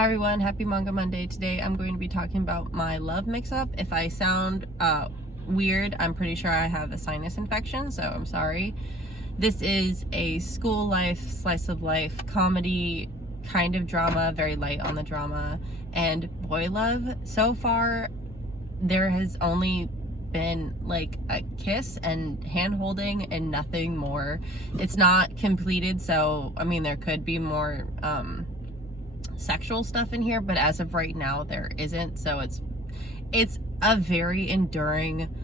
Hi everyone, happy Manga Monday. Today I'm going to be talking about my love mix-up. If I sound weird, I'm pretty sure I have a sinus infection, so I'm sorry. This is a school life, slice of life, comedy, kind of drama, very light on the drama, and boy love. So far, there has only been like a kiss and hand holding and nothing more. It's not completed, so I mean there could be more sexual stuff in here, but as of right now there isn't. So it's a very enduring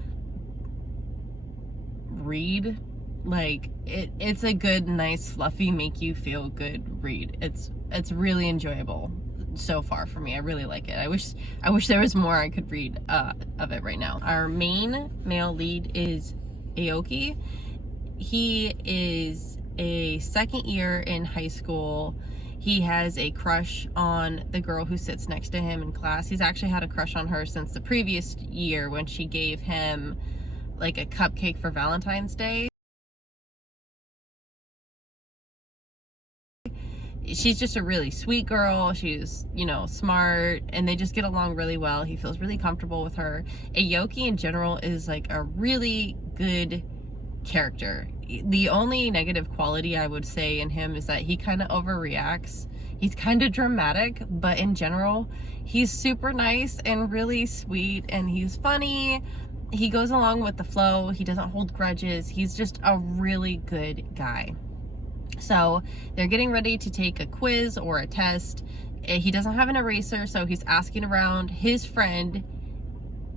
read. Like it's a good, nice, fluffy, make you feel good read. It's really enjoyable so far for me. I really like it. I wish there was more I could read of it right now. Our main male lead is Aoki. He is a second year in high school. He has a crush on the girl who sits next to him in class. He's actually had a crush on her since the previous year when she gave him like a cupcake for Valentine's Day. She's just a really sweet girl. She's, you know, smart, and they just get along really well. He feels really comfortable with her. Aoki in general is like a really good character. The only negative quality I would say in him is that he kind of overreacts. He's kind of dramatic, but in general, he's super nice and really sweet, and he's funny. He goes along with the flow. He doesn't hold grudges. He's just a really good guy. So they're getting ready to take a quiz or a test. He doesn't have an eraser, so he's asking around. His friend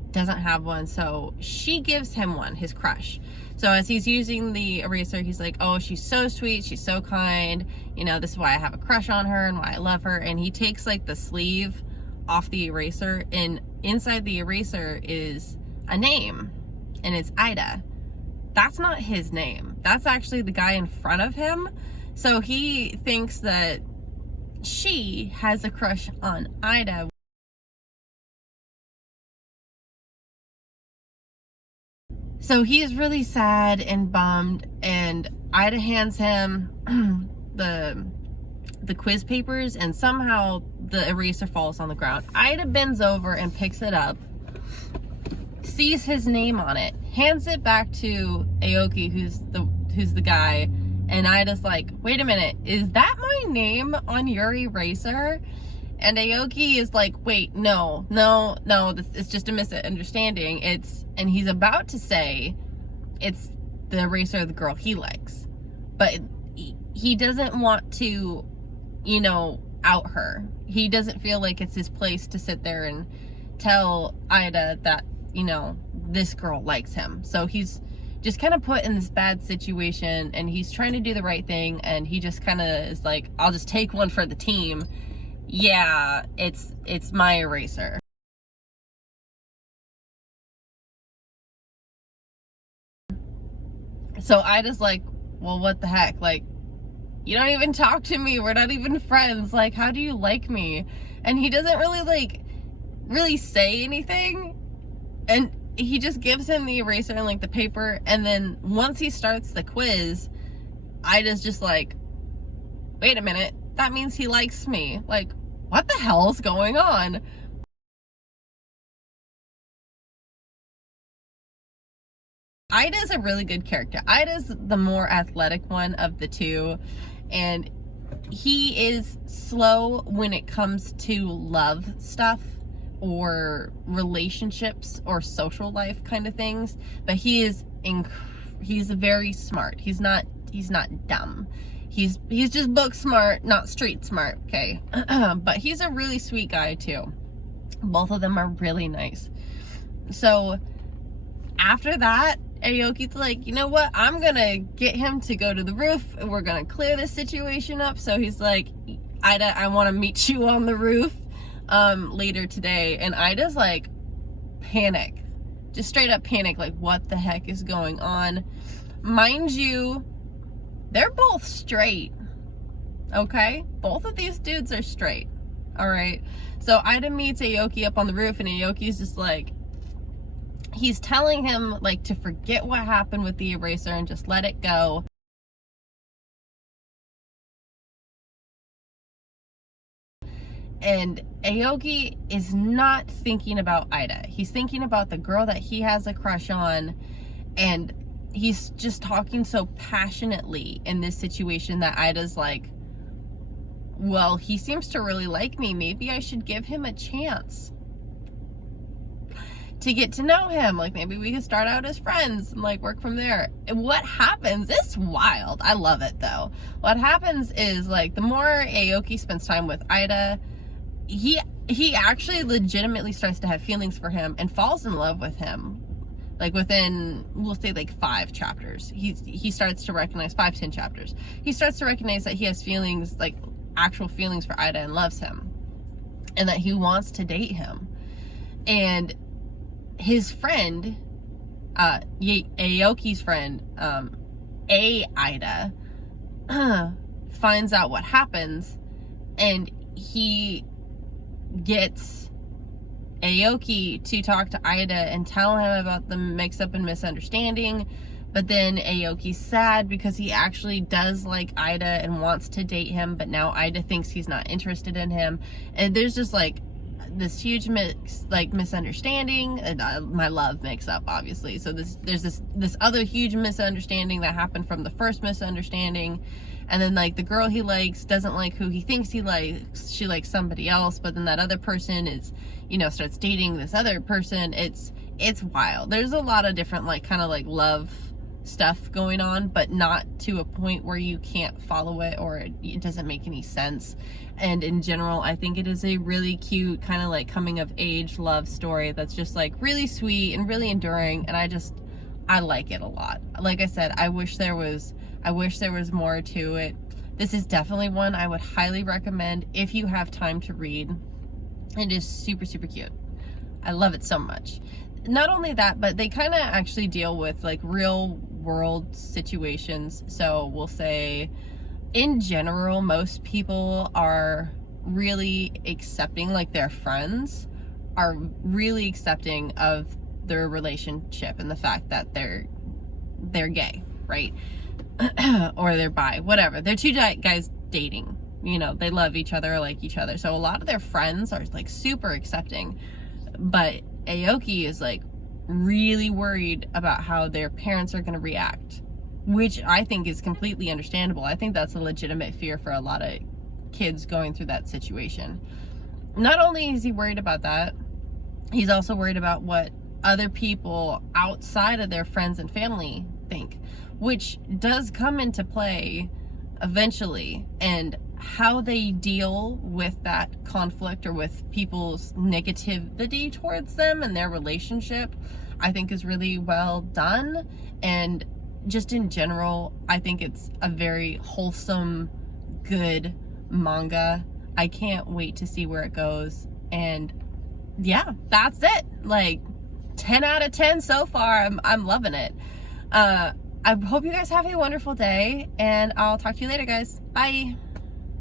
doesn't have one, so she gives him one, his crush. So as he's using the eraser, he's like, oh, she's so sweet, she's so kind, you know, this is why I have a crush on her and why I love her. And he takes like the sleeve off the eraser, and inside the eraser is a name, and it's Ida. That's not his name. That's actually the guy in front of him. So he thinks that she has a crush on Ida. So he's really sad and bummed, and Ida hands him the quiz papers, and somehow the eraser falls on the ground. Ida bends over and picks it up, sees his name on it, hands it back to Aoki, who's the guy, and Ida's like, wait a minute, is that my name on your eraser? And Aoki is like, wait, no, it's just a misunderstanding. And he's about to say it's the eraser of the girl he likes, but he doesn't want to, you know, out her. He doesn't feel like it's his place to sit there and tell Ida that, you know, this girl likes him. So he's just kind of put in this bad situation, and he's trying to do the right thing, and he just kind of is like, I'll just take one for the team. Yeah, it's my eraser. So Ida's like, well, what the heck? Like, you don't even talk to me. We're not even friends. Like, how do you like me? And he doesn't really say anything. And he just gives him the eraser and like the paper. And then once he starts the quiz, Ida's just like, wait a minute, that means he likes me. Like, what the hell's going on? Ida's a really good character. Ida's the more athletic one of the two, and he is slow when it comes to love stuff or relationships or social life kind of things, but he's very smart. He's not dumb. He's just book smart, not street smart, okay? But he's a really sweet guy too. Both of them are really nice. So after that, Aoki's like, you know what? I'm gonna get him to go to the roof, and we're gonna clear this situation up. So he's like, Ida, I want to meet you on the roof later today. And Ida's like, panic, just straight up panic, like, what the heck is going on? Mind you, they're both straight, okay? Both of these dudes are straight, all right? So Ida meets Aoki up on the roof, and Aoki's just like, he's telling him like to forget what happened with the eraser and just let it go. And Aoki is not thinking about Ida. He's thinking about the girl that he has a crush on, and he's just talking so passionately in this situation that Ida's like, well, he seems to really like me. Maybe I should give him a chance to get to know him. Like, maybe we could start out as friends and like work from there. And what happens, it's wild. I love it though. What happens is, like, the more Aoki spends time with Ida, he actually legitimately starts to have feelings for him and falls in love with him. Like, within, we'll say, like 5 chapters, he starts to recognize, 5-10 chapters, he starts to recognize that he has feelings, like actual feelings for Ida, and loves him, and that he wants to date him. And his friend, Aoki's friend, Ida, finds out what happens, and he gets Aoki to talk to Ida and tell him about the mix-up and misunderstanding. But then Aoki's sad because he actually does like Ida and wants to date him, but now Ida thinks he's not interested in him. And there's just like this huge misunderstanding, and my love mix-up, obviously. So there's this other huge misunderstanding that happened from the first misunderstanding. And then, like, the girl he likes doesn't like who he thinks he likes. She likes somebody else, but then that other person is, you know, starts dating this other person. It's wild. There's a lot of different, like, kind of like love stuff going on, but not to a point where you can't follow it or it doesn't make any sense. And in general, I think it is a really cute kind of like coming of age love story that's just like really sweet and really enduring. And I like it a lot. Like I said, I wish there was more to it. This is definitely one I would highly recommend if you have time to read. It is super, super cute. I love it so much. Not only that, but they kind of actually deal with like real world situations. So we'll say, in general, most people are really accepting, like their friends are really accepting of their relationship and the fact that they're gay, right? Or they're bi, whatever. They're two guys dating, you know, they love each other, like each other. So a lot of their friends are like super accepting, but Aoki is like really worried about how their parents are going to react, which I think is completely understandable. I think that's a legitimate fear for a lot of kids going through that situation. Not only is he worried about that, he's also worried about what other people outside of their friends and family think, which does come into play eventually, and how they deal with that conflict or with people's negativity towards them and their relationship, I think is really well done. And just in general, I think it's a very wholesome, good manga. I can't wait to see where it goes. And yeah, that's it. Like 10 out of 10 so far. I'm loving it. I hope you guys have a wonderful day, and I'll talk to you later, guys. Bye.